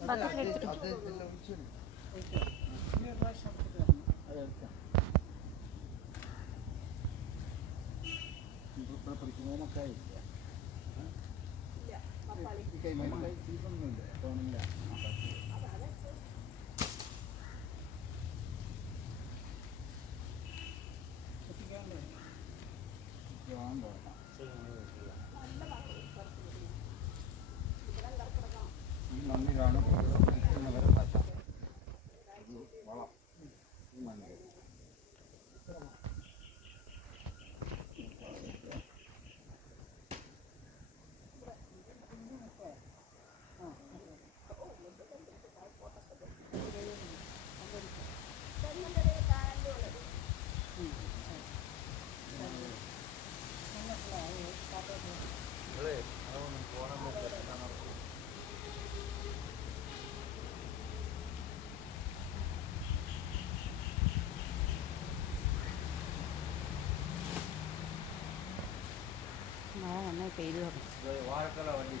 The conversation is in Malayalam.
ബക്കറ്റിൽ എടുത്തിട്ട് പഠിക്കുന്നതിനൊക്കെ സീസണൊന്നുമില്ല തോന്നില്ല. മണ്ണിലാണ് പിടിക്കുന്നവരെ പറ്റാം വളം ഈ മണ്ണിൽ മഴ നന്നായി പെയ്തു തുടങ്ങി. വാഴക്കല വണ്ടി